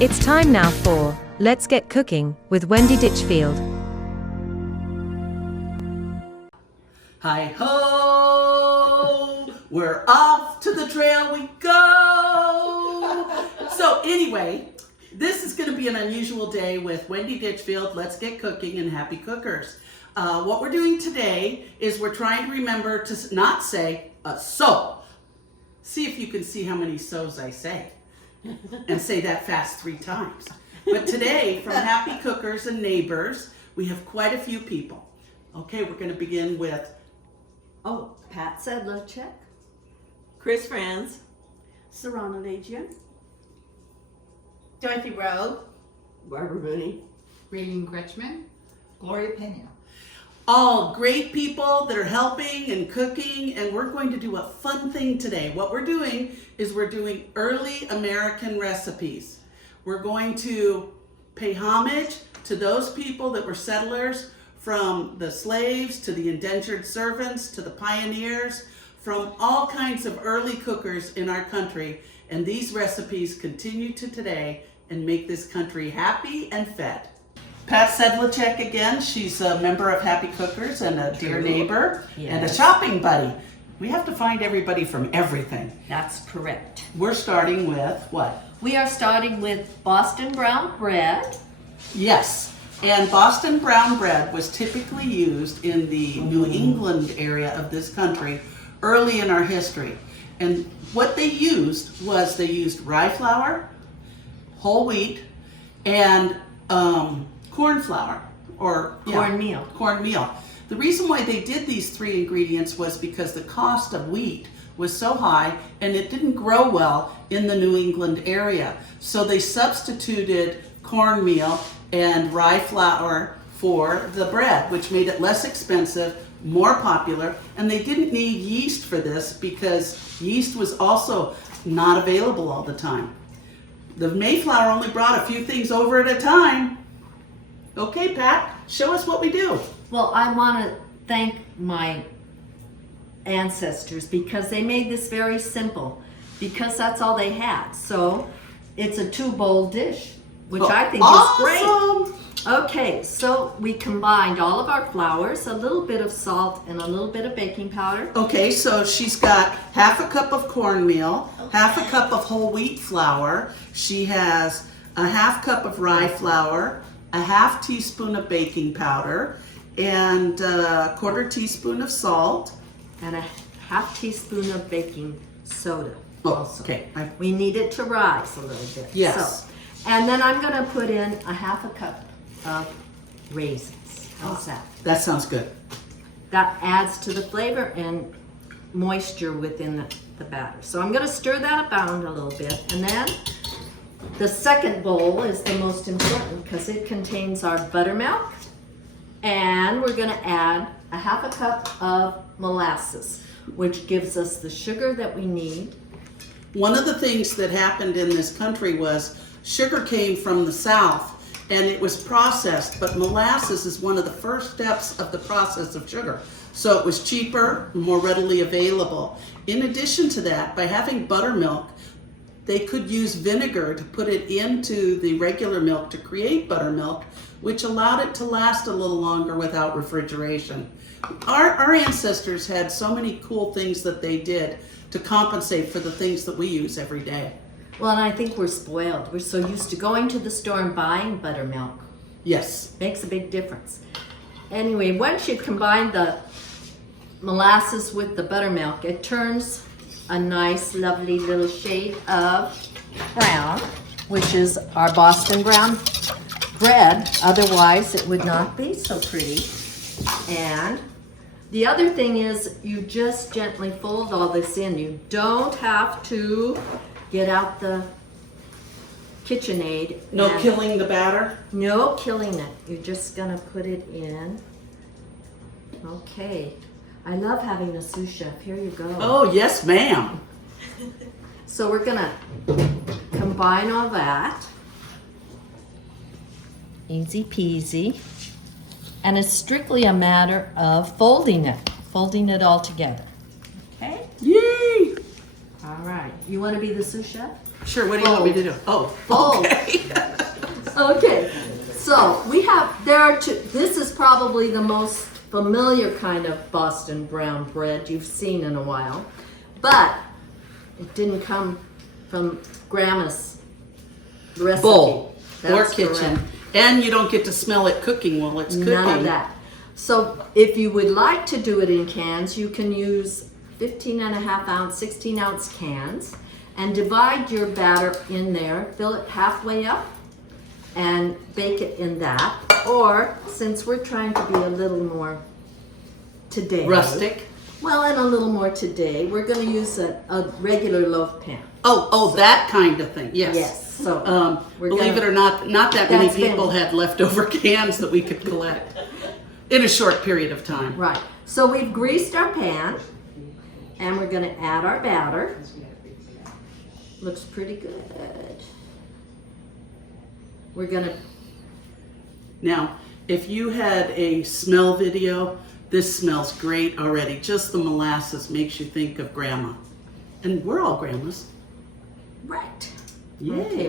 It's time now for Let's Get Cooking with Wendy Ditchfield. Hi-ho! We're off to the trail we go! So anyway, this is going to be an unusual day with Wendy Ditchfield, Let's Get Cooking, and Happy Cookers. What we're doing today is we're trying to remember to not say so. See if you can see how many so's I say. And say that fast 3 times. But today, from Happy Cookers and Neighbors, we have quite a few people. Okay, we're going to begin with Pat Sedlacek, Chris Franz, Serrano Legion, Dorothy Rowe, Barbara Mooney, Raylene Kretschmann, Gloria Pena. all great people that are helping and cooking, and we're going to do a fun thing today. What we're doing is we're doing early American recipes. We're going to pay homage to those people that were settlers, from the slaves to the indentured servants to the pioneers, from all kinds of early cookers in our country, and these recipes continue to today and make this country happy and fed. Pat Sedlacek again, she's a member of Happy Cookers and a dear neighbor and a Yes. shopping buddy. We have to find everybody from everything. that's correct. We're starting with what? We are starting with Boston brown bread. Yes, and Boston brown bread was typically used in the New England area of this country early in our history. And what they used was they used rye flour, whole wheat, and corn flour, or Cornmeal. cornmeal. The reason why they did these 3 ingredients was because the cost of wheat was so high and it didn't grow well in the New England area. So they substituted cornmeal and rye flour for the bread, which made it less expensive, more popular, and they didn't need yeast for this because yeast was also not available all the time. The Mayflower only brought a few things over at a time. Okay, Pat, show us what we do. Well, I want to thank my ancestors because they made this very simple, because that's all they had. So it's a 2-bowl dish, which I think is great. Awesome. Okay, so we combined all of our flours, a little bit of salt, and a little bit of baking powder. Okay, so she's got half a cup of cornmeal, half a cup of whole wheat flour. She has a half cup of rye flour, a half teaspoon of baking powder, and a 1/4 teaspoon of salt. And a half teaspoon of baking soda. Oh, okay. We need it to rise a little bit. Yes. So, and then I'm gonna put in a half a cup of raisins. How's that? That sounds good. That adds to the flavor and moisture within the batter. So I'm gonna stir that around a little bit. And then the second bowl is the most important because it contains our buttermilk. And we're gonna add a half a cup of molasses, which gives us the sugar that we need. One of the things that happened in this country was sugar came from the South and it was processed, but molasses is one of the first steps of the process of sugar. So it was cheaper, more readily available. In addition to that, by having buttermilk, they could use vinegar to put it into the regular milk to create buttermilk, which allowed it to last a little longer without refrigeration. Our ancestors had so many cool things that they did to compensate for the things that we use every day. Well, and I think we're spoiled. We're so used to going to the store and buying buttermilk. Yes. Makes a big difference. Anyway, once you combine the molasses with the buttermilk, it turns a nice, lovely little shade of brown, which is our Boston brown bread. Otherwise, it would not be so pretty. And the other thing is you just gently fold all this in. You don't have to get out the KitchenAid. No and- killing the batter? No killing it. You're just gonna put it in. Okay. I love having a sous chef. Here you go. Oh, yes, ma'am. So we're gonna combine all that. Easy peasy. And it's strictly a matter of folding it all together. Okay? Yay! All right. You want to be the sous chef? Sure, what do you want me to do? Oh, Fold. okay. Okay. So this is probably the most familiar kind of Boston brown bread you've seen in a while, but it didn't come from Grandma's recipe. Bowl or That's kitchen. correct. And you don't get to smell it cooking while it's cooking. None of that. So if you would like to do it in cans, you can use 15.5-ounce, 16-ounce cans and divide your batter in there, fill it halfway up and bake it in that. Or since we're trying to be a little more today. Rustic. Well, and a little more today, we're going to use a regular loaf pan. Oh, that kind of thing. Yes. Yes. So we're Believe gonna- it or not that many That's been- people had leftover cans that we could collect in a short period of time. Right. So we've greased our pan and we're going to add our batter. Looks pretty good. We're going to, Now, if you had a smell video, this smells great already. Just the molasses makes you think of Grandma. And we're all grandmas. right. Yay. Okay,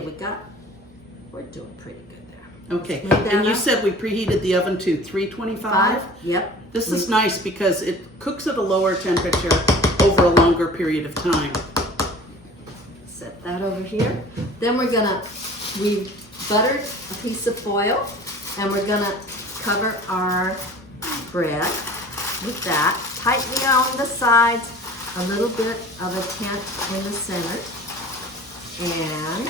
we're doing pretty good there. Okay, Smooth that and you up. said we preheated the oven to 325? Yep. This is nice because it cooks at a lower temperature over a longer period of time. Set that over here. Then we buttered a piece of foil and we're gonna cover our bread with that. Tightly on the sides, a little bit of a tent in the center. And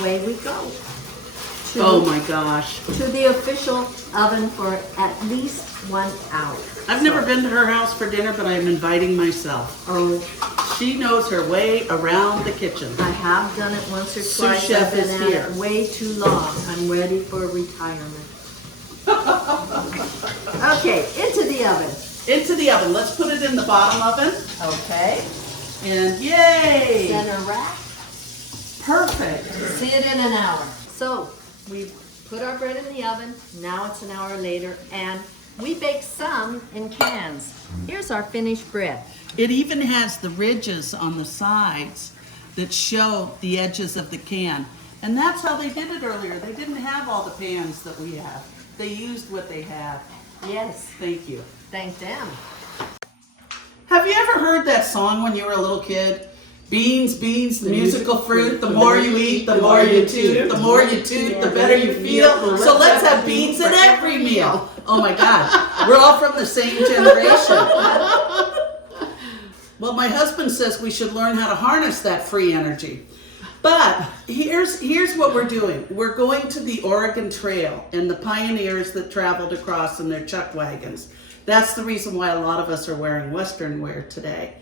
away we go. Oh my gosh. To the official oven for at least 1 hour. I've never been to her house for dinner, but I'm inviting myself. Oh, She knows her way around the kitchen. I have done it once or Sous twice. chef I've been is at here. it way too long. I'm ready for retirement. Okay, into the oven. Into the oven. Let's put it in the bottom oven. Okay. And yay! Center rack. Perfect. See it in an hour. So we put our bread in the oven. Now it's an hour later, and we bake some in cans. Here's our finished bread. It even has the ridges on the sides that show the edges of the can. And that's how they did it earlier. They didn't have all the pans that we have. They used what they had. Yes, Thank you. thank them. Have you ever heard that song when you were a little kid? Beans, beans, the musical fruit. The more you eat, the more you toot. The more you toot, the better you feel. So let's have beans at every meal. Oh my God. We're all from the same generation. Well, my husband says we should learn how to harness that free energy. But here's what we're doing. We're going to the Oregon Trail and the pioneers that traveled across in their chuck wagons. That's the reason why a lot of us are wearing Western wear today.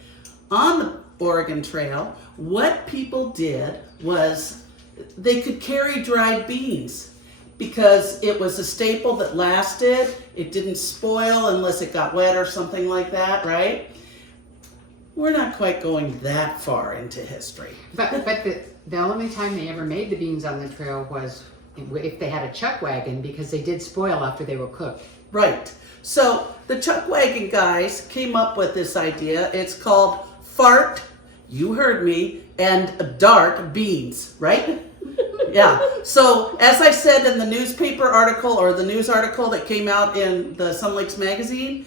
On the Oregon Trail, what people did was they could carry dried beans because it was a staple that lasted. It didn't spoil unless it got wet or something like that, right? We're not quite going that far into history. But the only time they ever made the beans on the trail was if they had a chuck wagon, because they did spoil after they were cooked. Right. So the chuck wagon guys came up with this idea. It's called fart, you heard me, and dark beans, right? Yeah. So as I said in the newspaper article or the news article that came out in the Sun Lakes magazine,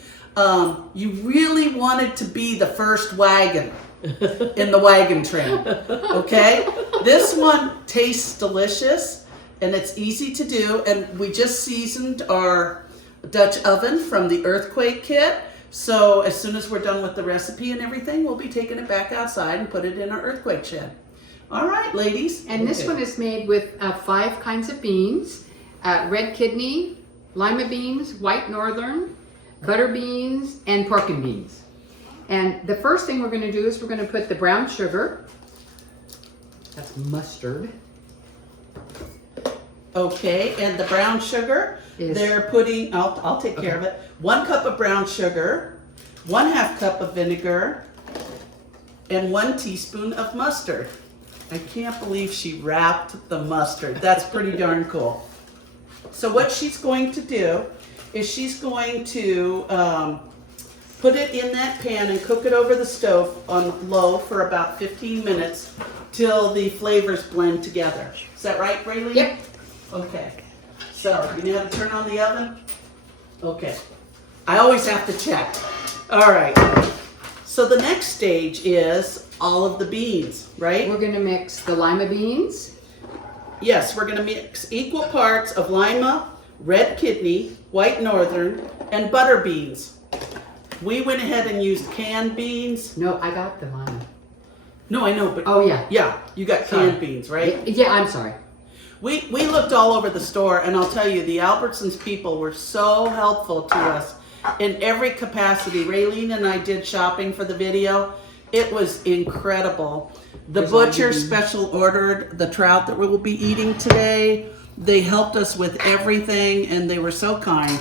you really wanted to be the first wagon in the wagon train, okay? This one tastes delicious and it's easy to do, and we just seasoned our Dutch oven from the Earthquake kit. So as soon as we're done with the recipe and everything, we'll be taking it back outside and put it in our Earthquake shed. All right, ladies. And this one is made with 5 kinds of beans: red kidney, lima beans, white northern, butter beans, and pork and beans. And the first thing we're going to do is we're going to put the brown sugar. That's mustard. Okay, and the brown sugar, Is- they're putting, I'll take care of it. 1 cup of brown sugar, 1/2 cup of vinegar, and 1 teaspoon of mustard. I can't believe she wrapped the mustard. That's pretty darn cool. So what she's going to do is she's going to Put it in that pan and cook it over the stove on low for about 15 minutes till the flavors blend together. Is that right, Raylene? Yep. Okay. So, you know how to turn on the oven? Okay. I always have to check. All right. So the next stage is all of the beans, right? We're gonna mix the lima beans. Yes, we're gonna mix equal parts of lima, red kidney, white northern, and butter beans. We went ahead and used canned beans. No, I got the lima. No, I know, but Oh yeah. yeah, you got Sorry. canned beans, right? Yeah, I'm sorry. We looked all over the store, and I'll tell you, the Albertsons people were so helpful to us in every capacity. Raylene and I did shopping for the video. It was incredible. The butcher special ordered the trout that we will be eating today. They helped us with everything, and they were so kind.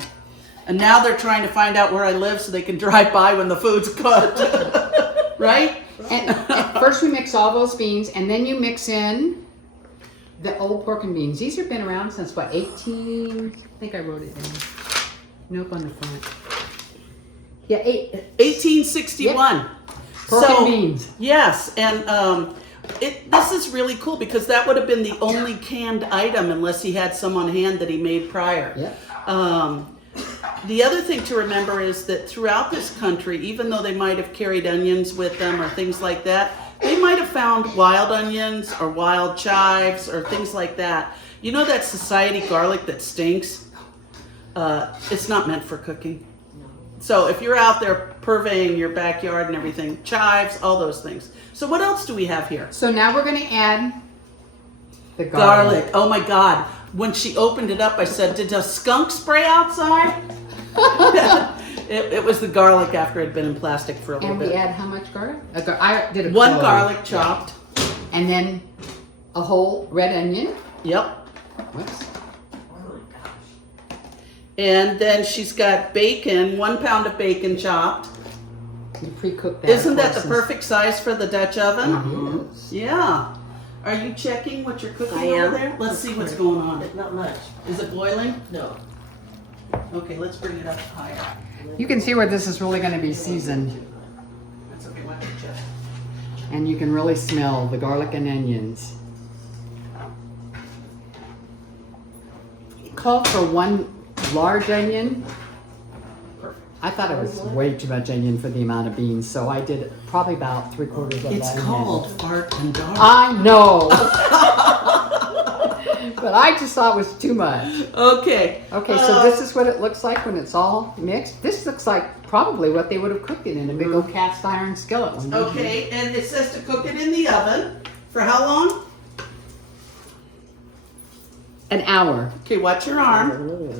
And now they're trying to find out where I live so they can drive by when the food's cooked. Right? And first we mix all those beans, and then you mix in the old pork and beans. These have been around since what, 18? I think I wrote it down. Nope, on the front. Yeah, 1861. pork and beans. Yes, and this is really cool because that would have been the only canned item unless he had some on hand that he made prior. Yep. The other thing to remember is that throughout this country, even though they might have carried onions with them or things like that, they might have found wild onions or wild chives or things like that. You know that society garlic that stinks? It's not meant for cooking. So if you're out there purveying your backyard and everything, chives, all those things. So what else do we have here? So now we're gonna add the Garlic. Oh my God. When she opened it up, I said, did a skunk spray outside? It was the garlic after it had been in plastic for a little And we bit. add how much garlic? I did a One clove. garlic chopped. And then a whole red onion. Yep. Whoops. And then she's got bacon, 1 pound of bacon chopped. You pre-cook that. Isn't of that the course, perfect size for the Dutch oven? Yes. Yeah. Are you checking what you're cooking I over am. there? Let's see what's going on. Not much. Is it boiling? No. Okay, let's bring it up higher. You can see where this is really going to be seasoned, That's okay, why don't you check? and you can really smell the garlic and onions. It called for 1 large onion. Perfect. I thought it was way too much onion for the amount of beans, so I did probably about 3/4 of It's that. called fart and dark. I know. But I just thought it was too much. Okay. Okay, so this is what it looks like when it's all mixed. This looks like probably what they would have cooked it in a big old cast iron skillet. When they did. Okay, and it says to cook it in the oven for how long? An hour. Okay, watch your arm.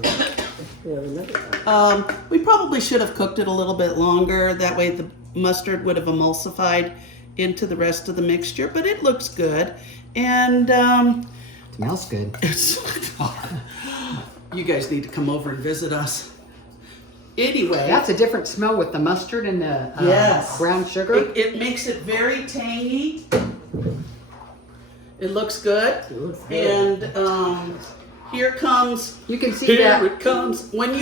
We probably should have cooked it a little bit longer. That way the mustard would have emulsified into the rest of the mixture, but it looks good. And Smells good. you guys need to come over and visit us. Anyway, That's a different smell with the mustard and the Yes. brown sugar. it makes it very tangy. It looks good. And here comes. You can see Here that. it comes. When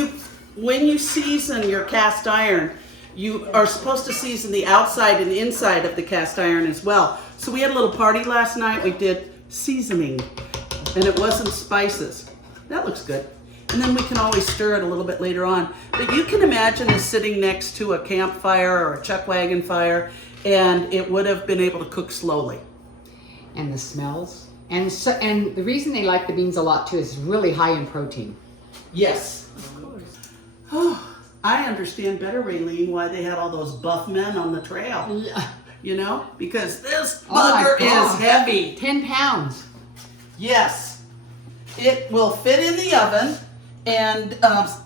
you season your cast iron, you are supposed to season the outside and inside of the cast iron as well. So we had a little party last night. We did seasoning, and it wasn't spices. That looks good. And then we can always stir it a little bit later on. But you can imagine this sitting next to a campfire or a chuck wagon fire, and it would have been able to cook slowly. And the smells. And the reason they like the beans a lot too is it's really high in protein. Yes. I understand better, Raylene, why they had all those buff men on the trail. You know, because this Oh my bugger God. is heavy. 10 pounds. Yes. It will fit in the oven. And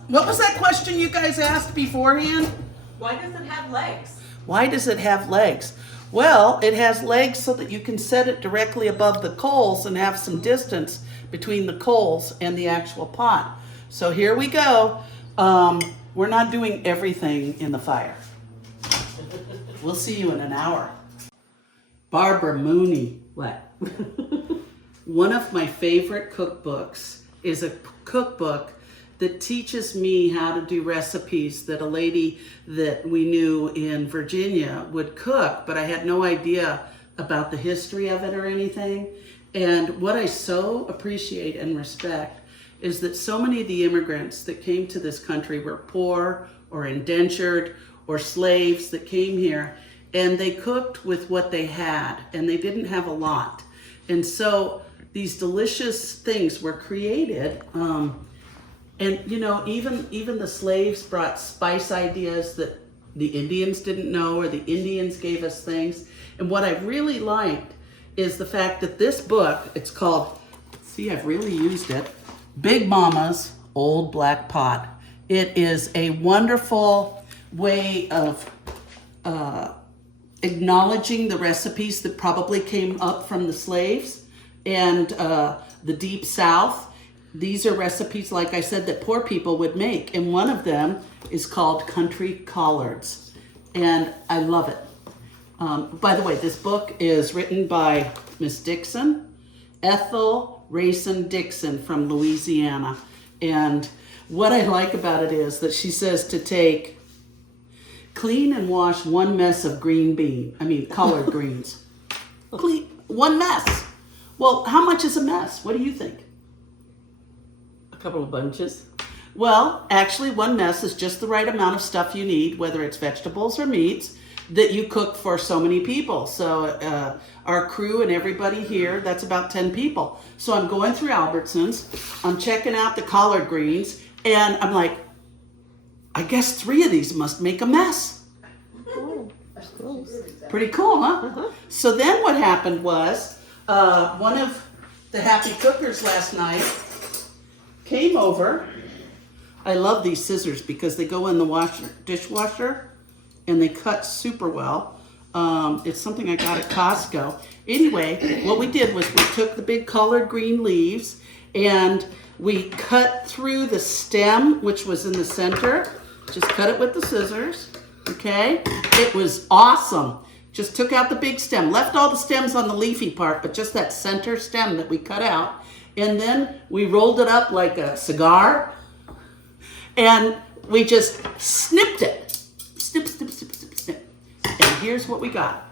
what was that question you guys asked beforehand? Why does it have legs? Why does it have legs? Well, it has legs so that you can set it directly above the coals and have some distance between the coals and the actual pot. So here we go. We're not doing everything in the fire. We'll see you in an hour. Barbara Mooney. What? One of my favorite cookbooks is a cookbook that teaches me how to do recipes that a lady that we knew in Virginia would cook, but I had no idea about the history of it or anything. And what I so appreciate and respect is that so many of the immigrants that came to this country were poor or indentured or slaves that came here, and they cooked with what they had, and they didn't have a lot. And so these delicious things were created. And you know, even the slaves brought spice ideas that the Indians didn't know, or the Indians gave us things. And what I really liked is the fact that this book, it's called, see, I've really used it, Big Mama's Old Black Pot. It is a wonderful way of acknowledging the recipes that probably came up from the slaves and the Deep South. These are recipes, like I said, that poor people would make. And one of them is called Country Collards. And I love it. By the way, this book is written by Miss Dixon, Ethel Rayson Dixon from Louisiana. And what I like about it is that she says to take, clean and wash 1 mess of collard greens. Clean, 1 mess. Well, how much is a mess? What do you think? A couple of bunches. Well, actually 1 mess is just the right amount of stuff you need, whether it's vegetables or meats, that you cook for so many people. So our crew and everybody here, that's about 10 people. So I'm going through Albertsons, I'm checking out the collard greens, and I'm like, I guess 3 of these must make a mess. Pretty cool, huh? So then what happened was, one of the happy cookers last night came over. I love these scissors because they go in the dishwasher and they cut super well. It's something I got at Costco. Anyway, what we did was we took the big collard green leaves and we cut through the stem, which was in the center. Just cut it with the scissors, okay? It was awesome. Just took out the big stem, left all the stems on the leafy part, but just that center stem that we cut out. And then we rolled it up like a cigar, and we just snipped it. Snip, snip, snip, snip, snip. And here's what we got.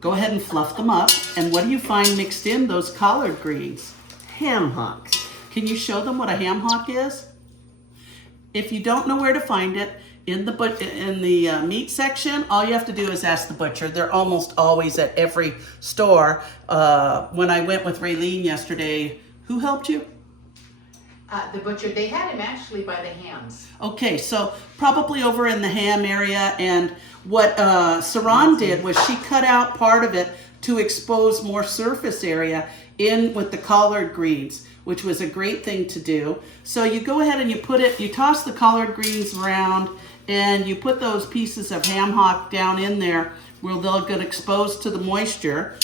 Go ahead and fluff them up. And what do you find mixed in those collard greens? Ham hocks. Can you show them what a ham hock is? If you don't know where to find it, in the meat section, all you have to do is ask the butcher. They're almost always at every store. When I went with Raylene yesterday, who helped you? The butcher, they had him actually by the hams. Okay, so probably over in the ham area. And what Saran did was she cut out part of it to expose more surface area in with the collard greens, which was a great thing to do. So you go ahead and you toss the collard greens around and you put those pieces of ham hock down in there where they'll get exposed to the moisture.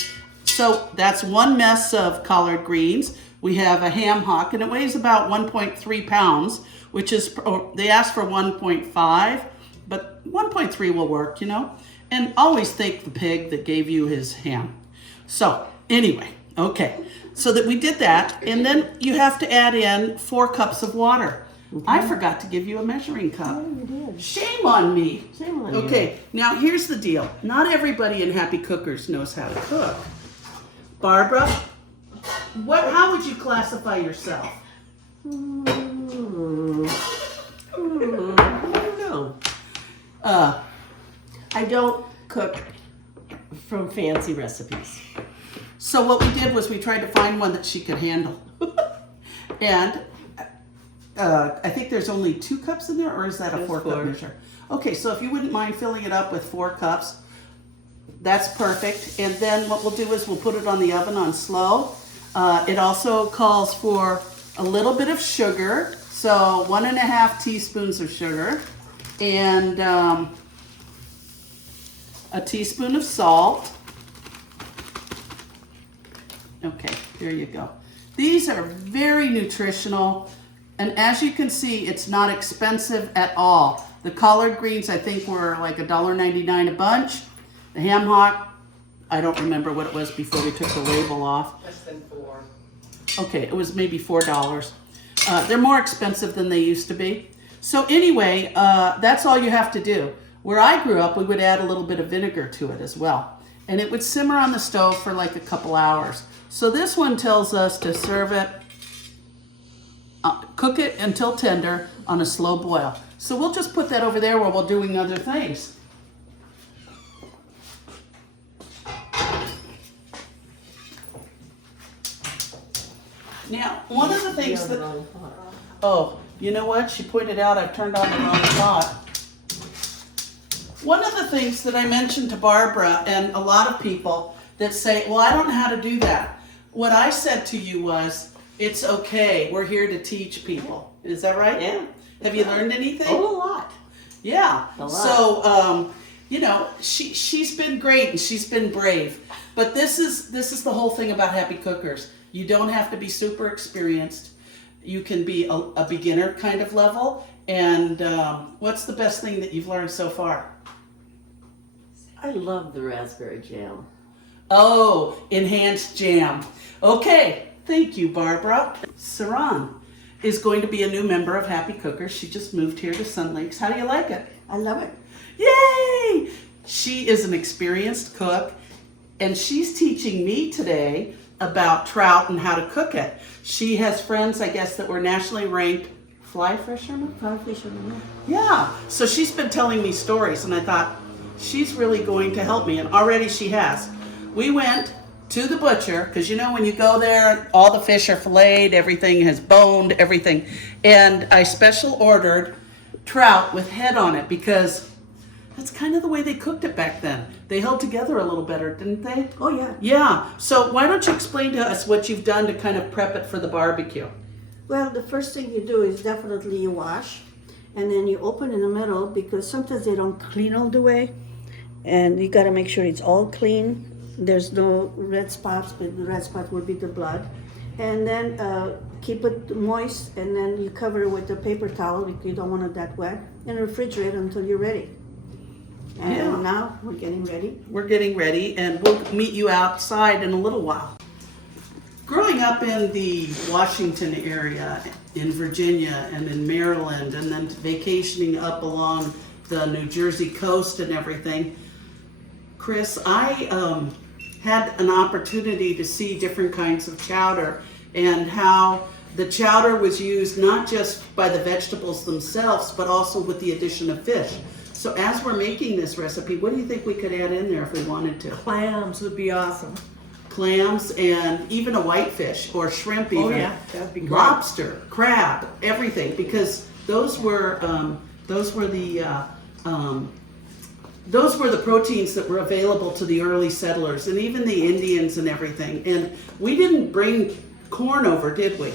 So that's 1 mess of collard greens. We have a ham hock and it weighs about 1.3 pounds, which is, they asked for 1.5, but 1.3 will work, you know? And always thank the pig that gave you his ham. So anyway, okay. So that we did that, and then you have to add in 4 cups of water. I forgot to give you a measuring cup. Oh, you did. Shame on me. Shame on you. Okay, now here's the deal. Not everybody in Happy Cookers knows how to cook. Barbara, how would you classify yourself? I don't know. I don't cook from fancy recipes. So what we did was we tried to find one that she could handle. And I think there's only 2 cups in there, or is that a There's 4 cup 4. measure? Okay, so if you wouldn't mind filling it up with 4 cups, that's perfect. And then what we'll do is we'll put it on the oven on slow. It also calls for a little bit of sugar, so 1.5 teaspoons of sugar, and a teaspoon of salt. Okay, there you go. These are very nutritional, and as you can see, it's not expensive at all. The collard greens, I think, were like $1.99 a bunch. The ham hock, I don't remember what it was before we took the label off. Less than 4. Okay, it was maybe $4. They're more expensive than they used to be. So anyway, that's all you have to do. Where I grew up, we would add a little bit of vinegar to it as well. And it would simmer on the stove for like a couple hours. So this one tells us to serve it, cook it until tender on a slow boil. So we'll just put that over there while we're doing other things. Now, one of the things that, oh, you know what? She pointed out I've turned on the wrong pot. One of the things that I mentioned to Barbara and a lot of people that say, well, I don't know how to do that. What I said to you was, it's okay. We're here to teach people. Is that right? Yeah. Have you learned anything? Oh, a lot. Yeah. A lot. So, you know, she's been great and she's been brave. But this is the whole thing about Happy Cookers. You don't have to be super experienced. You can be a beginner kind of level. And what's the best thing that you've learned so far? I love the raspberry jam. Oh, enhanced jam. Okay, thank you, Barbara. Saran is going to be a new member of Happy Cookers. She just moved here to Sun Lakes. How do you like it? I love it. Yay! She is an experienced cook, and she's teaching me today about trout and how to cook it. She has friends, I guess, that were nationally ranked fly fishermen. Fly fisherman. Yeah, so she's been telling me stories, and I thought, she's really going to help me, and already she has. We went to the butcher, because you know when you go there, all the fish are filleted, everything has boned, everything. And I special ordered trout with head on it, because that's kind of the way they cooked it back then. They held together a little better, didn't they? Oh, yeah. Yeah, so why don't you explain to us what you've done to kind of prep it for the barbecue? Well, the first thing you do is definitely you wash, and then you open in the middle, because sometimes they don't clean all the way, and you got to make sure it's all clean. There's no red spots, but the red spot would be the blood. And then keep it moist, and then you cover it with a paper towel if you don't want it that wet, and refrigerate until you're ready. And Yeah. now we're getting ready. We're getting ready, and we'll meet you outside in a little while. Growing up in the Washington area, in Virginia, and in Maryland, and then vacationing up along the New Jersey coast and everything, Chris, I had an opportunity to see different kinds of chowder and how the chowder was used not just by the vegetables themselves, but also with the addition of fish. So as we're making this recipe, what do you think we could add in there if we wanted to? Clams would be awesome. Clams and even a whitefish or shrimp even. Oh yeah, that'd be great. Lobster, crab, everything, because those were the proteins that were available to the early settlers and even the Indians and everything. And we didn't bring corn over, did we?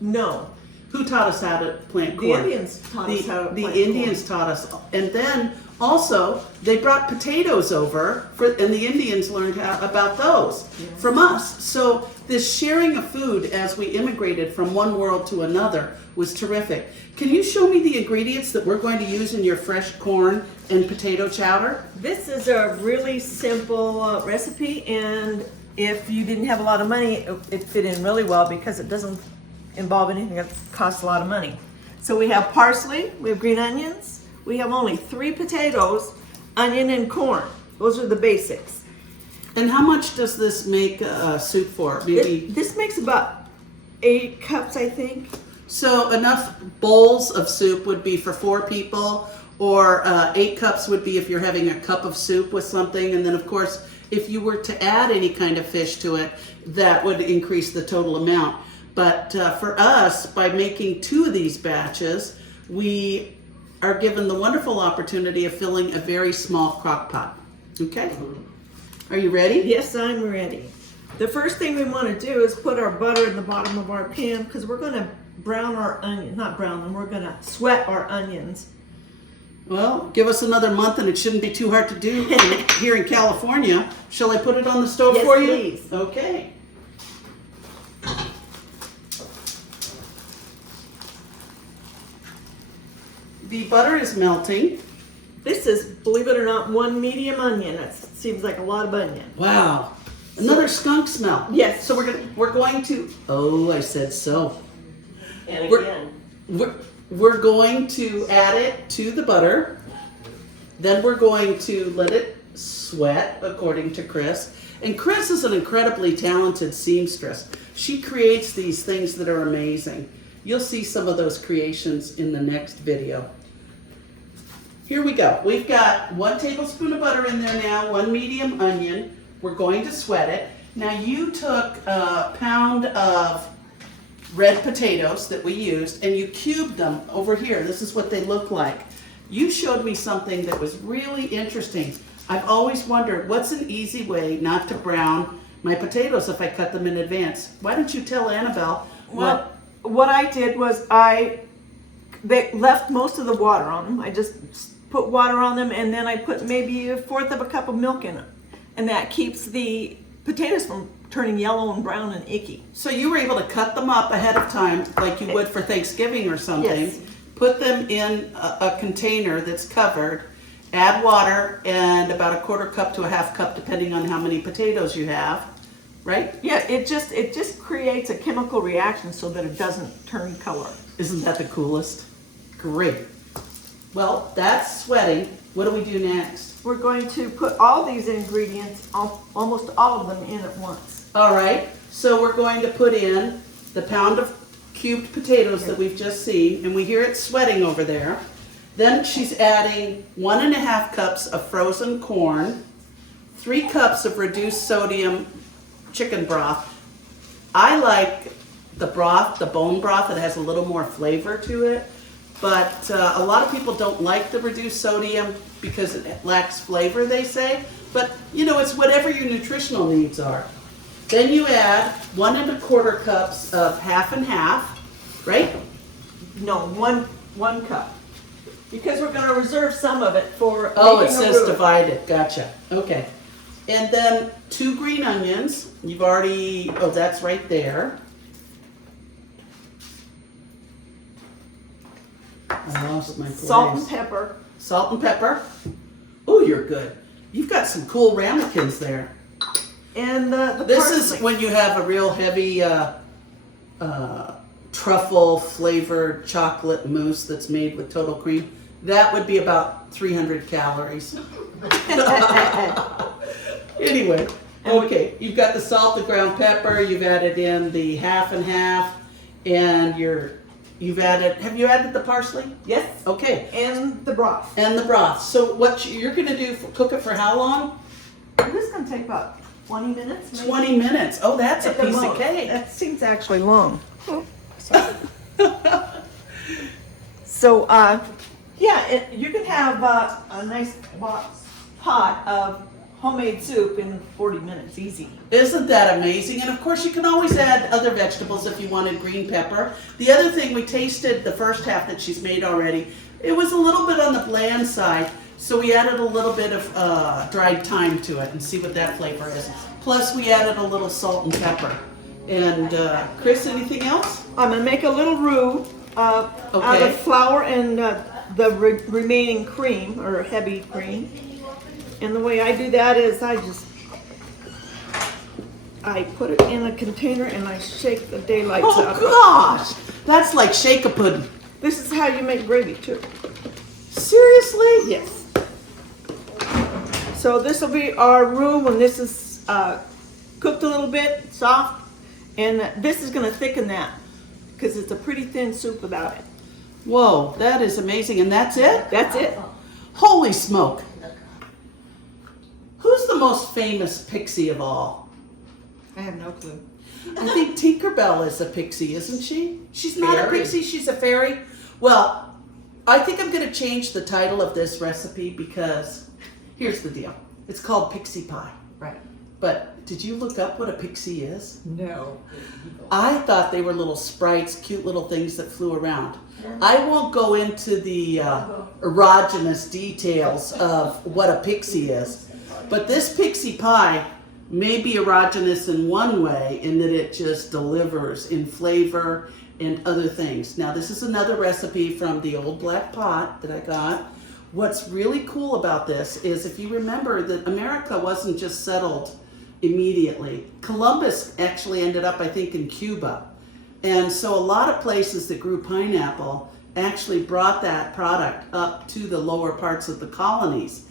No, Who taught us how to plant the corn? Indians taught us how to The plant Indians taught us, and then also they brought potatoes over, and the Indians learned about those from us. So this sharing of food as we immigrated from one world to another was terrific. Can you show me the ingredients that we're going to use in your fresh corn and potato chowder? This is a really simple recipe, and if you didn't have a lot of money, it fit in really well because it doesn't involve anything that costs a lot of money. So we have parsley, we have green onions, we have only 3 potatoes, onion, and corn. Those are the basics. And how much does this make soup for? Maybe This makes about 8 cups, I think. so enough bowls of soup would be for 4 people, or 8 cups would be if you're having a cup of soup with something, and then of course if you were to add any kind of fish to it, that would increase the total amount. But for us, by making 2 of these batches, we are given the wonderful opportunity of filling a very small crock pot. Okay? Are you ready? Yes, I'm ready. The first thing we want to do is put our butter in the bottom of our pan because we're going to brown our onions, not brown them, we're going to sweat our onions. Well, give us another month and it shouldn't be too hard to do here in California. Shall I put it on the stove Yes, for you? please. Okay. The butter is melting. This is, believe it or not, 1 medium onion. That seems like a lot of onion. Wow. Another skunk smell. Yes. So we're going to, oh, I said so. And We're- again, We're going to add it to the butter. Then we're going to let it sweat, according to Chris. And Chris is an incredibly talented seamstress. She creates these things that are amazing. You'll see some of those creations in the next video. Here we go. We've got 1 tablespoon of butter in there now, 1 medium onion. We're going to sweat it. Now you took a pound of red potatoes that we used and you cubed them over here. This is what they look like. You showed me something that was really interesting. I've always wondered, what's an easy way not to brown my potatoes if I cut them in advance? Why don't you tell Annabelle What I did was they left most of the water on them. I just put water on them, and then I put maybe 1/4 of a cup of milk in it. And that keeps the potatoes from turning yellow and brown and icky. So you were able to cut them up ahead of time like you would for Thanksgiving or something. Yes. Put them in a container that's covered, add water and about 1/4 cup to a 1/2 cup depending on how many potatoes you have, right? Yeah, it just creates a chemical reaction so that it doesn't turn color. Isn't that the coolest? Great. Well, that's sweating. What do we do next? We're going to put all these ingredients, almost all of them, in at once. All right, so we're going to put in the pound of cubed potatoes that we've just seen, and we hear it sweating over there. Then she's adding 1.5 cups of frozen corn, 3 cups of reduced sodium chicken broth. I like the broth, the bone broth, that has a little more flavor to it, but a lot of people don't like the reduced sodium because it lacks flavor, they say. But you know, it's whatever your nutritional needs are. Then you add 1.25 cups of half and half, right? No, one cup. Because we're going to reserve some of it for Oh, it making a says roux. divided, gotcha, okay. And then 2 green onions, you've already, oh, that's right there. I lost my place. Salt and pepper. Salt and pepper. Oh, you're good. You've got some cool ramekins there. And the This parsley. is when you have a real heavy truffle flavored chocolate mousse that's made with total cream. That would be about 300 calories. Anyway, okay, you've got the salt, the ground pepper, you've added in the half and half, and you've added, have you added the parsley? Yes. Okay, And the broth. and the broth. So what you're gonna do, cook it for how long? This is going to take about 20 minutes. maybe? 20 minutes. Oh, that's a At the piece of most. cake. That seems actually long. So, yeah, you can have a nice pot of homemade soup in 40 minutes, easy. Isn't that amazing? And of course, you can always add other vegetables if you wanted green pepper. The other thing, we tasted the first half that she's made already. It was a little bit on the bland side, so we added a little bit of dried thyme to it and see what that flavor is. Plus, we added a little salt and pepper. And Chris, anything else? I'm going to make a little roux out Okay. of flour and the remaining cream, or heavy cream. And the way I do that is I put it in a container and I shake the daylights out Oh of it. gosh, that's like shake-a-pudding. This is how you make gravy too. Seriously? Yes. So this will be our roux when this is cooked a little bit, soft. And this is going to thicken that because it's a pretty thin soup without it. Whoa, that is amazing. And that's it? That's it. Holy smoke. Who's the most famous pixie of all? I have no clue. I think Tinkerbell is a pixie, isn't she? She's not a Fairy. pixie, she's a fairy. Well, I think I'm going to change the title of this recipe because here's the deal. It's called Pixie Pie. Right. But did you look up what a pixie is? No. I thought they were little sprites, cute little things that flew around. I won't go into the erogenous details of what a pixie is, but this pixie pie may be erogenous in one way in that it just delivers in flavor and other things. Now, this is another recipe from the old black pot that I got. What's really cool about this is if you remember that America wasn't just settled immediately. Columbus actually ended up, I think, in Cuba. And so a lot of places that grew pineapple actually brought that product up to the lower parts of the colonies,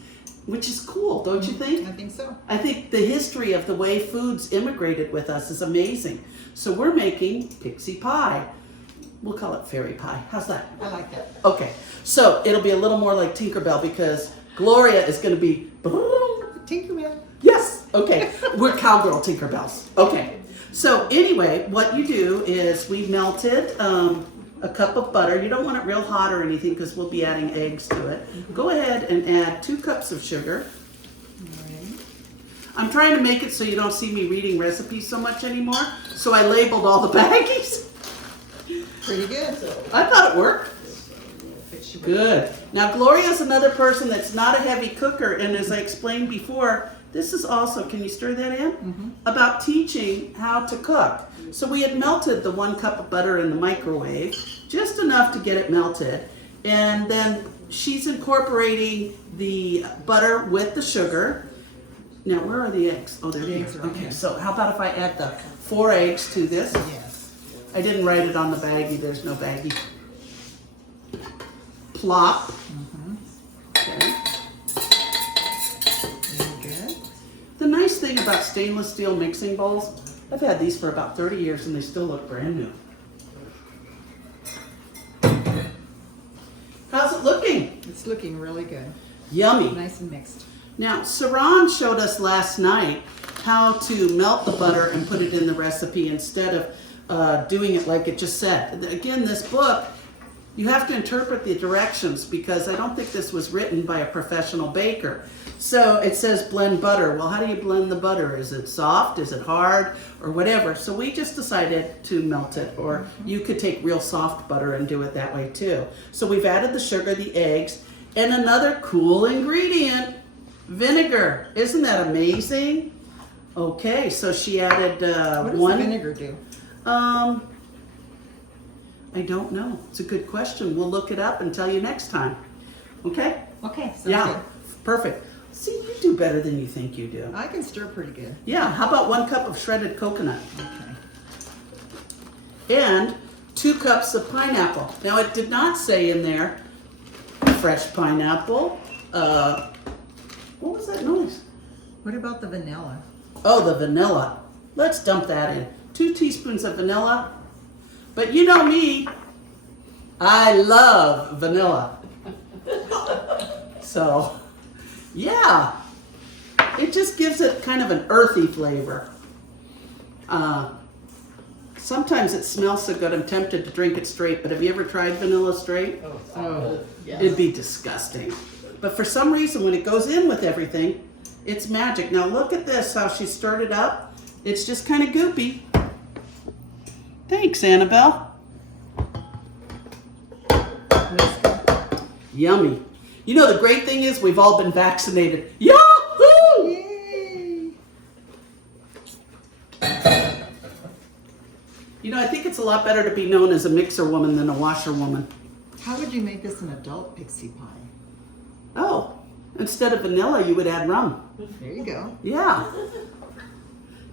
which is cool, don't you think? I think so. I think the history of the way foods immigrated with us is amazing. So we're making pixie pie. We'll call it fairy pie. How's that? I like that. Okay, so it'll be a little more like Tinkerbell because Gloria is going to be. Tinkerbell. Yes. Okay. We're cowgirl Tinkerbells. Okay. So anyway, what you do is we melted a cup of butter. You don't want it real hot or anything because we'll be adding eggs to it. Go ahead and add 2 cups of sugar. I'm trying to make it so you don't see me reading recipes so much anymore. So I labeled all the baggies. Pretty good. I thought it worked. Good. Now Gloria's another person that's not a heavy cooker, and as I explained before, this is also, can you stir that in? About teaching how to cook. So we had melted the 1 cup of butter in the microwave, just enough to get it melted, and then she's incorporating the butter with the sugar. Now where are the eggs? Oh, they're here. Okay, so how about if I add the 4 eggs to this? Yes. I didn't write it on the baggie, there's no baggie. Plop. Okay. Very good. The nice thing about stainless steel mixing bowls, I've had these for about 30 years and they still look brand new. How's it looking? It's looking really good. Yummy. Nice and mixed. Now, Saran showed us last night how to melt the butter and put it in the recipe instead of doing it like it just said. Again, this book, you have to interpret the directions because I don't think this was written by a professional baker. So it says blend butter. Well, how do you blend the butter? Is it soft? Is it hard? Or whatever. So we just decided to melt it, or you could take real soft butter and do it that way too. So we've added the sugar, the eggs, and another cool ingredient, vinegar. Isn't that amazing? Okay, so she added What does one. the vinegar do? I don't know. It's a good question. We'll look it up and tell you next time. Okay? Okay, sounds Yeah. good. Perfect. See, you do better than you think you do. I can stir pretty good. Yeah. How about 1 cup of shredded coconut Okay. and 2 cups of pineapple? Now, it did not say in there fresh pineapple. What was that noise? What about the vanilla? Oh, the vanilla. Let's dump that in. 2 teaspoons of vanilla. But you know me, I love vanilla. So, yeah. It just gives it kind of an earthy flavor. Sometimes it smells so good I'm tempted to drink it straight, but have you ever tried vanilla straight? Oh, It'd be disgusting. But for some reason, when it goes in with everything, it's magic. Now look at this, how she stirred it up. It's just kind of goopy. Thanks, Annabelle. Yummy. You know, the great thing is we've all been vaccinated. Yahoo! yay! You know, I think it's a lot better to be known as a mixer woman than a washer woman. How would you make this an adult pixie pie? Oh, instead of vanilla, you would add rum. There you go. Yeah.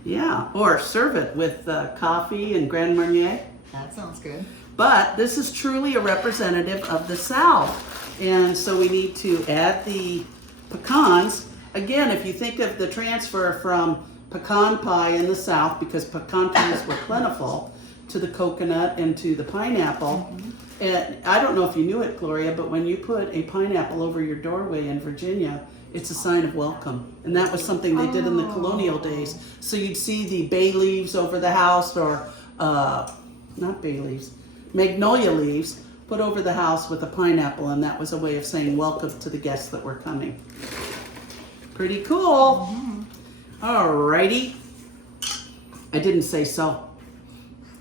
Yeah, or serve it with coffee and Grand Marnier. That sounds good. But this is truly a representative of the South. And so we need to add the pecans. Again, if you think of the transfer from pecan pie in the South, because pecan trees were plentiful, to the coconut and to the pineapple. And I don't know if you knew it, Gloria, but when you put a pineapple over your doorway in Virginia, it's a sign of welcome. And that was something they did in the colonial days. So you'd see the bay leaves over the house, or not bay leaves, magnolia leaves put over the house with a pineapple, and that was a way of saying welcome to the guests that were coming. Pretty cool. Alrighty. I didn't say so.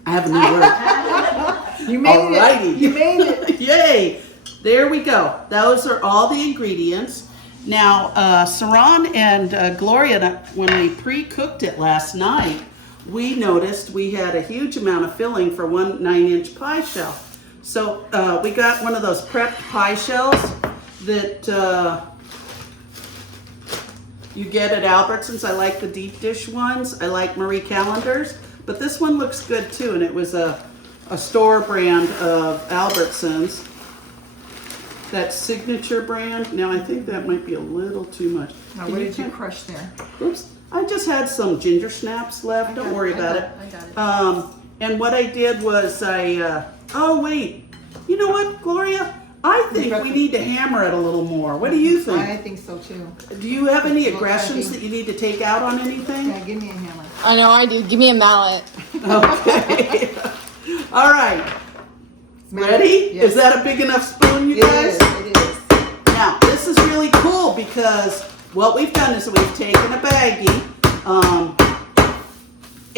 I have a new word. You made Alrighty. it. You made it. Yay! There we go. Those are all the ingredients. Now, Saran and Gloria, when we pre-cooked it last night, we noticed we had a huge amount of filling for one 9-inch pie shell. So we got one of those prepped pie shells that you get at Albertsons. I like the deep dish ones. I like Marie Callender's, but this one looks good too. And it was a a store brand of Albertsons. That signature brand. Now I think that might be a little too much. Now, Can what did you cut- crush there? Oops. I just had some ginger snaps left. Don't worry about it. I got it. And what I did was oh wait, you know what, Gloria? I think we need to hammer it a little more. What do you I think? think so too. Do you have any Well, aggressions checking. that you need to take out on anything? Yeah, give me a hammer. I know I do. Give me a mallet. Okay. All right. Ready? Yes. Is that a big enough spoon, you It guys? is, it is. Now, this is really cool because what we've done is we've taken a baggie,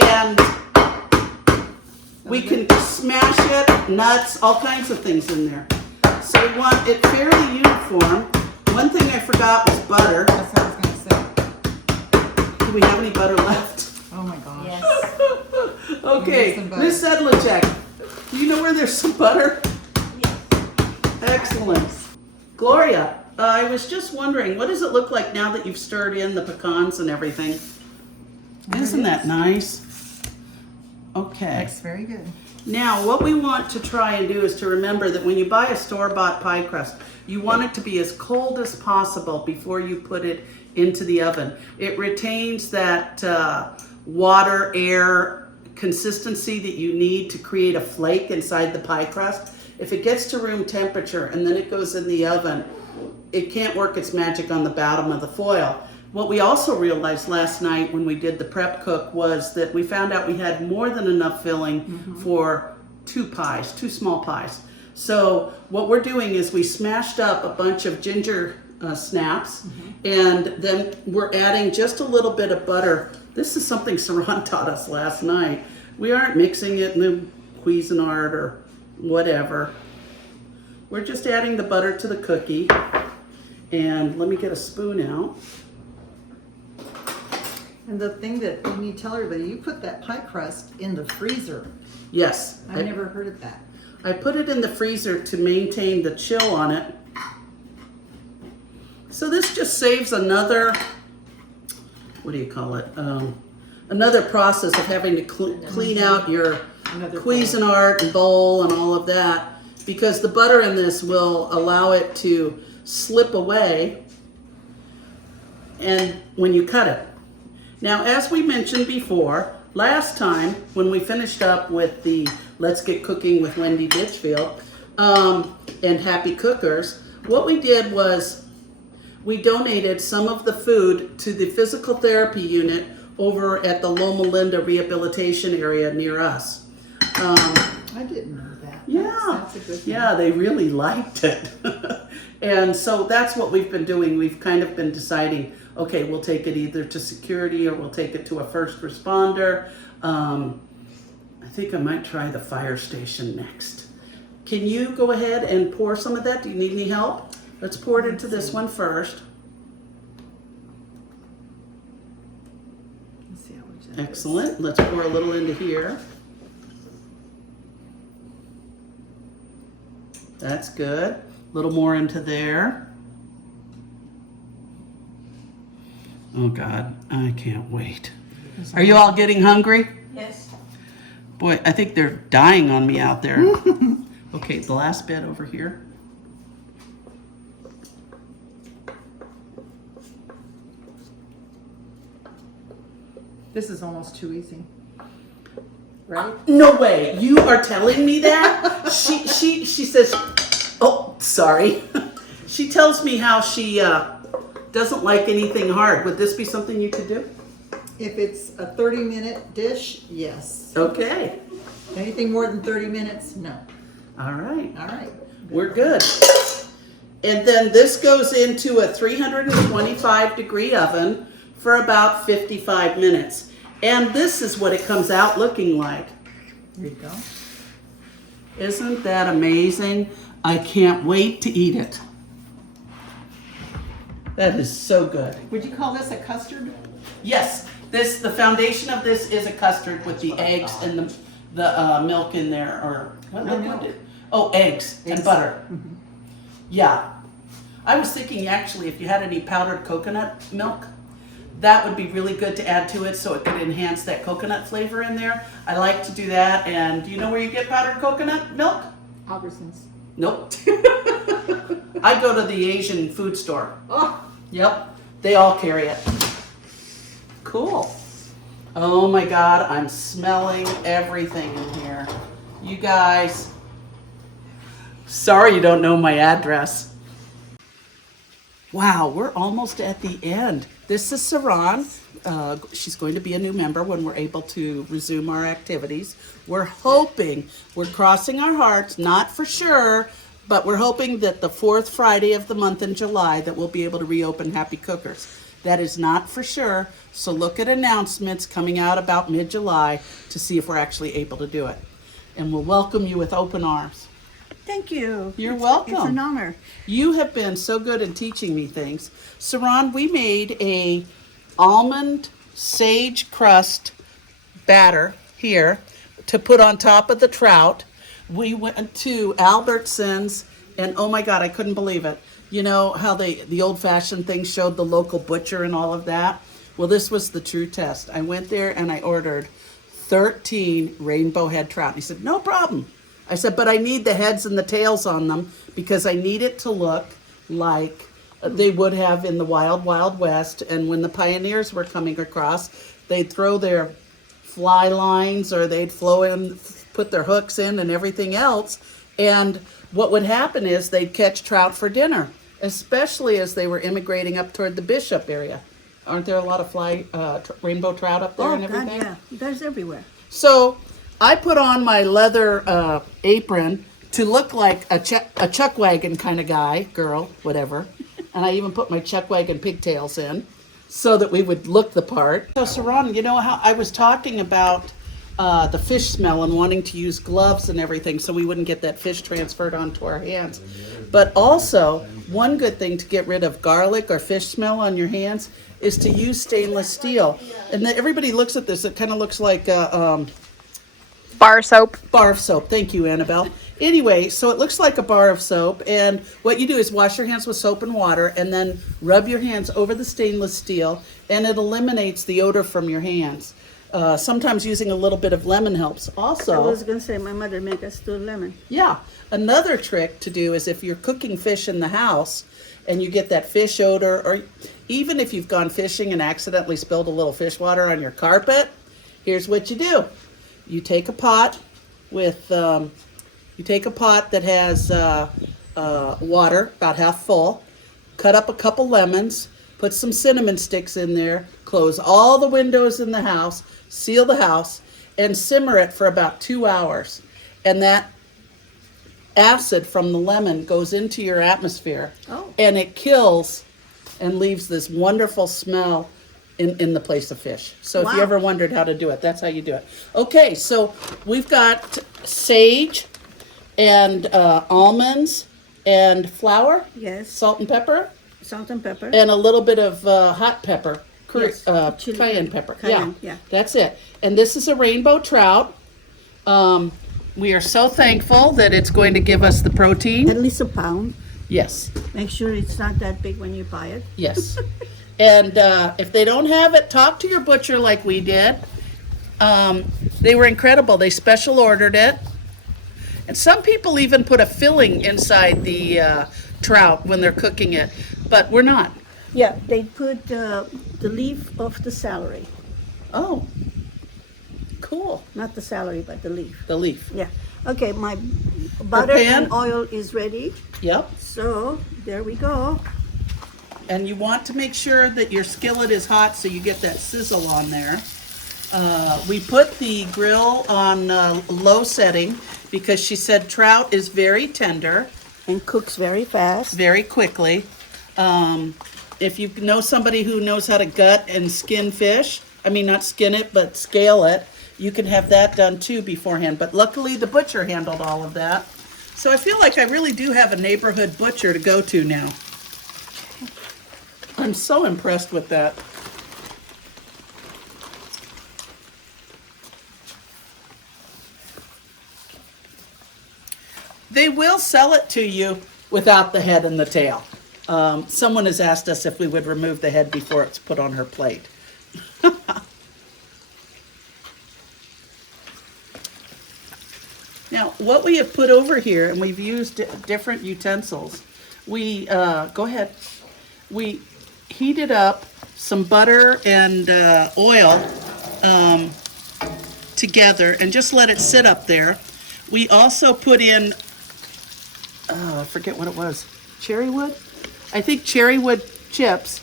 and we can smash it, nuts, all kinds of things in there. So we want it fairly uniform. One thing I forgot was butter. That's what I was gonna say. Do we have any butter left? Oh my gosh. Yes. Okay, some butter. Miss Sedlacek, do you know where there's some butter? Excellent. Gloria, I was just wondering, what does it look like now that you've stirred in the pecans and everything? Isn't that nice? Okay. Looks very good. Now, what we want to try and do is to remember that when you buy a store-bought pie crust, you want it to be as cold as possible before you put it into the oven. It retains that water, air consistency that you need to create a flake inside the pie crust. If it gets to room temperature and then it goes in the oven, it can't work its magic on the bottom of the foil. What we also realized last night when we did the prep cook was that we found out we had more than enough filling for two small pies. So what we're doing is we smashed up a bunch of ginger snaps, and then we're adding just a little bit of butter. This is something Saran taught us last night. We aren't mixing it in the Cuisinart or whatever. We're just adding the butter to the cookie. And let me get a spoon out. And the thing that you need to tell everybody, you put that pie crust in the freezer. Yes. I've never heard of that. I put it in the freezer to maintain the chill on it. So this just saves another, what do you call it? Another process of having to clean out your Cuisinart and bowl and all of that, because the butter in this will allow it to slip away and when you cut it. Now, as we mentioned before, last time when we finished up with the Let's Get Cooking with Wendy Ditchfield and Happy Cookers, what we did was we donated some of the food to the physical therapy unit over at the Loma Linda Rehabilitation area near us. I didn't know that. Yeah, That's a good thing. yeah, they really liked it. And so that's what we've been doing. We've kind of been deciding, okay, we'll take it either to security or we'll take it to a first responder. I think I might try the fire station next. Can you go ahead and pour some of that? Do you need any help? Let's pour it into this one first. Let's see how much that is. Excellent. Let's pour a little into here. That's good. A little more into there. Oh God, I can't wait. Are you all getting hungry? Yes. Boy, I think they're dying on me out there. Okay, the last bit over here. This is almost too easy. Right? No way. You are telling me that? She says, oh, sorry. She tells me how she doesn't like anything hard. Would this be something you could do? If it's a 30-minute dish, yes. Okay. Anything more than 30 minutes, no. All right. All right. We're good. And then this goes into a 325 degree oven for about 55 minutes. And this is what it comes out looking like. There you go. Isn't that amazing? I can't wait to eat it. That is so good. Would you call this a custard? Yes, the foundation of this is a custard with the eggs and the milk in there, or what No, liquid? milk. Oh, eggs and Eggs. butter. Yeah, I was thinking actually if you had any powdered coconut milk, that would be really good to add to it so it could enhance that coconut flavor in there. I like to do that. And do you know where you get powdered coconut milk? Albertsons. Nope. I go to the Asian food store. Oh, Yep, they all carry it. Cool. Oh my God, I'm smelling everything in here. You guys, sorry you don't know my address. Wow, we're almost at the end. This is Saran. She's going to be a new member when we're able to resume our activities. We're hoping, we're crossing our hearts, not for sure, but we're hoping that the 4th Friday of the month in July that we'll be able to reopen Happy Cookers. That is not for sure, so look at announcements coming out about mid-July to see if we're actually able to do it. And we'll welcome you with open arms. Thank you. You're It's welcome. an honor. You have been so good in teaching me things. Saran, we made a almond sage crust batter here to put on top of the trout. We went to Albertsons, and oh my God, I couldn't believe it. You know how the old-fashioned thing showed the local butcher and all of that? Well, this was the true test. I went there and I ordered 13 rainbow head trout. And he said, no problem. I said, but I need the heads and the tails on them because I need it to look like they would have in the wild, wild west. And when the pioneers were coming across, they'd throw their fly lines or they'd flow in, put their hooks in and everything else. And what would happen is they'd catch trout for dinner, especially as they were immigrating up toward the Bishop area. Aren't there a lot of rainbow trout up there Oh, and God, everything? yeah. There's everywhere. So I put on my leather apron to look like a chuck wagon kind of guy, girl, whatever. And I even put my chuck wagon pigtails in so that we would look the part. So Saran, you know how I was talking about the fish smell and wanting to use gloves and everything so we wouldn't get that fish transferred onto our hands. But also, one good thing to get rid of garlic or fish smell on your hands is to use stainless steel. And then everybody looks at this, it kind of looks like Bar soap. bar of soap. Thank you, Annabelle. Anyway, so it looks like a bar of soap, and what you do is wash your hands with soap and water and then rub your hands over the stainless steel, and it eliminates the odor from your hands. Sometimes using a little bit of lemon helps. I Also, was going to say my mother make us do lemon. yeah, another trick to do is if you're cooking fish in the house and you get that fish odor, or even if you've gone fishing and accidentally spilled a little fish water on your carpet, here's what you do. You take a pot with, that has water, about half full, cut up a couple lemons, put some cinnamon sticks in there, close all the windows in the house, seal the house, and simmer it for about 2 hours. And that acid from the lemon goes into your atmosphere, and it kills and leaves this wonderful smell in the place of fish. So if you Wow. ever wondered how to do it, that's how you do it. Okay, so we've got sage and almonds and flour, Yes. salt and pepper, Salt and pepper. and a little bit of hot pepper, Yes, chili cayenne pepper. pepper. Cayenne, yeah, yeah. that's it. And this is a rainbow trout. We are so thankful that it's going to give us the protein. At least a pound. Yes, Make sure it's not that big when you buy it. yes. And if they don't have it, talk to your butcher like we did. They were incredible. They special ordered it. And some people even put a filling inside the trout when they're cooking it, but we're not. Yeah, they put the leaf of the celery. Oh, cool. Not the celery, but the leaf. The leaf. Yeah. Okay, my butter pan? and oil is ready. Yep. So there we go. And you want to make sure that your skillet is hot so you get that sizzle on there. We put the grill on low setting because she said trout is very tender, And cooks very fast. very quickly. If you know somebody who knows how to gut and skin fish, I mean not skin it, but scale it, you can have that done too beforehand. But luckily the butcher handled all of that. So I feel like I really do have a neighborhood butcher to go to now. I'm so impressed with that. They will sell it to you without the head and the tail. Someone has asked us if we would remove the head before it's put on her plate. Now, what we have put over here, and we've used different utensils, we, go ahead, we heated up some butter and oil together and just let it sit up there. We also put in, I forget what it was, cherry wood? I think cherry wood chips.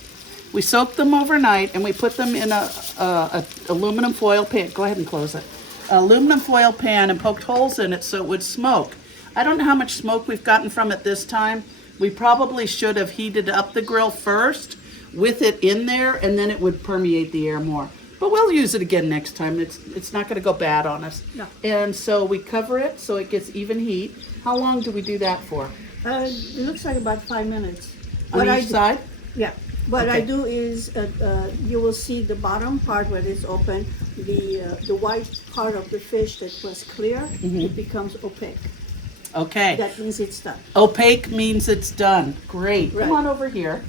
We soaked them overnight and we put them in a aluminum foil pan. Go ahead and close it. Aluminum foil pan and poked holes in it so it would smoke. I don't know how much smoke we've gotten from it this time. We probably should have heated up the grill first with it in there, and then it would permeate the air more. But we'll use it again next time. It's not going to go bad on us. No. And so we cover it so it gets even heat. How long do we do that for? It looks like about 5 minutes. On What I each do- side? Yeah, what I Okay. do is, you will see the bottom part where it's open, the white part of the fish that was clear, Mm-hmm. it becomes opaque. Okay. That means it's done. Opaque means it's done. Great. Come Right. on over here.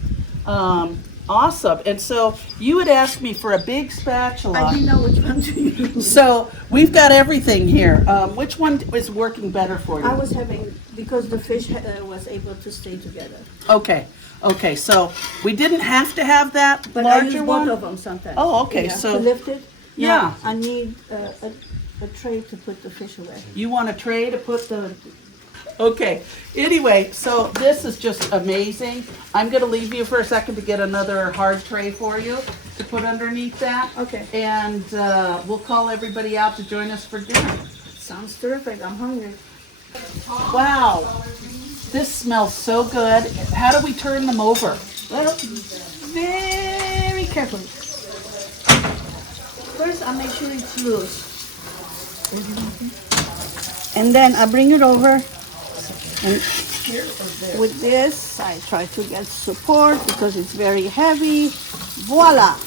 Awesome. And so you had asked me for a big spatula. I didn't know which one to use. So we've got everything here. Which one is working better for you? I was having, because the fish was able to stay together. Okay. Okay. So we didn't have to have that But I use larger both one. of them sometimes. Oh, okay, Yeah, so- to lift it. Yeah. Now, I need a tray to put the fish away. You want a tray to put the. Okay. Anyway, so this is just amazing. I'm going to leave you for a second to get another hard tray for you to put underneath that. Okay. And we'll call everybody out to join us for dinner. Sounds terrific. I'm hungry. Wow. This smells so good. How do we turn them over? Well, very carefully. First, I make sure it's loose. And then I bring it over. And with this, I try to get support because it's very heavy. Voila!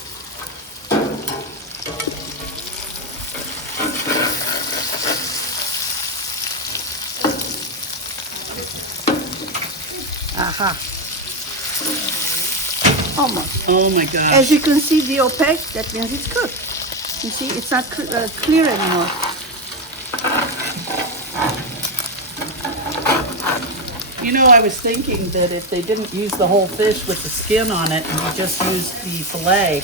Aha. Almost. Oh my gosh. As you can see, the opaque, that means it's cooked. You see, it's not clear anymore. You know, I was thinking that if they didn't use the whole fish with the skin on it and you just used the fillet,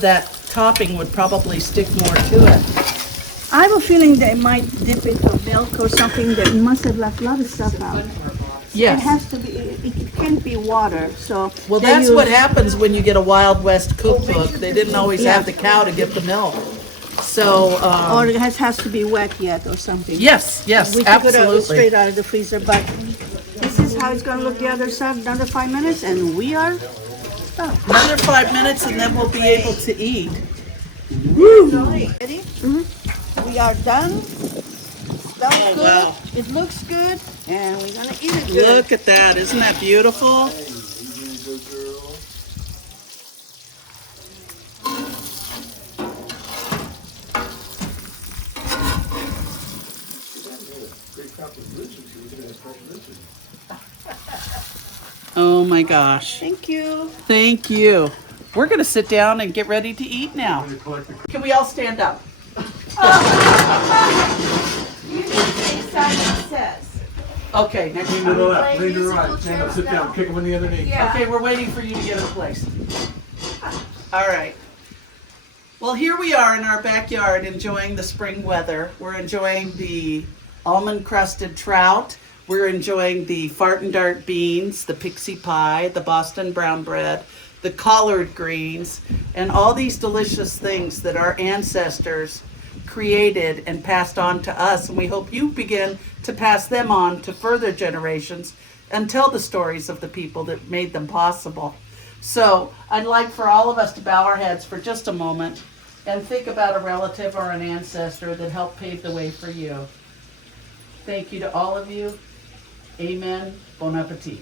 that topping would probably stick more to it. I have a feeling they might dip it in milk or something that must have left a lot of stuff out. It Yes. has to be, it can't be water, so. Well, they that's use- what happens when you get a Wild West cookbook. They didn't always Yeah. have the cow to get the milk. So, Or it has to be wet yet or something. yes, yes, We took it absolutely. straight out of the freezer, but this is how it's gonna look the other side, another 5 minutes, and we are done. Another 5 minutes and then we'll be able to eat. Ready? We are done. Smells good. wow. It looks good, and we're gonna eat it good. Look at that. Isn't that beautiful? Oh my gosh. Thank you. Thank you. We're going to sit down and get ready to eat now. Can we all stand up? You just say Simon says. Okay, next Lean to the time. left, lean to the right, stand up, sit down, kick them in the other knee. Okay, we're waiting for you to get in place. All right. Well, here we are in our backyard enjoying the spring weather. We're enjoying the almond crusted trout. We're enjoying the fart and dart beans, the pixie pie, the Boston brown bread, the collard greens, and all these delicious things that our ancestors created and passed on to us. And we hope you begin to pass them on to further generations and tell the stories of the people that made them possible. So I'd like for all of us to bow our heads for just a moment and think about a relative or an ancestor that helped pave the way for you. Thank you to all of you. Amen. Bon appetit.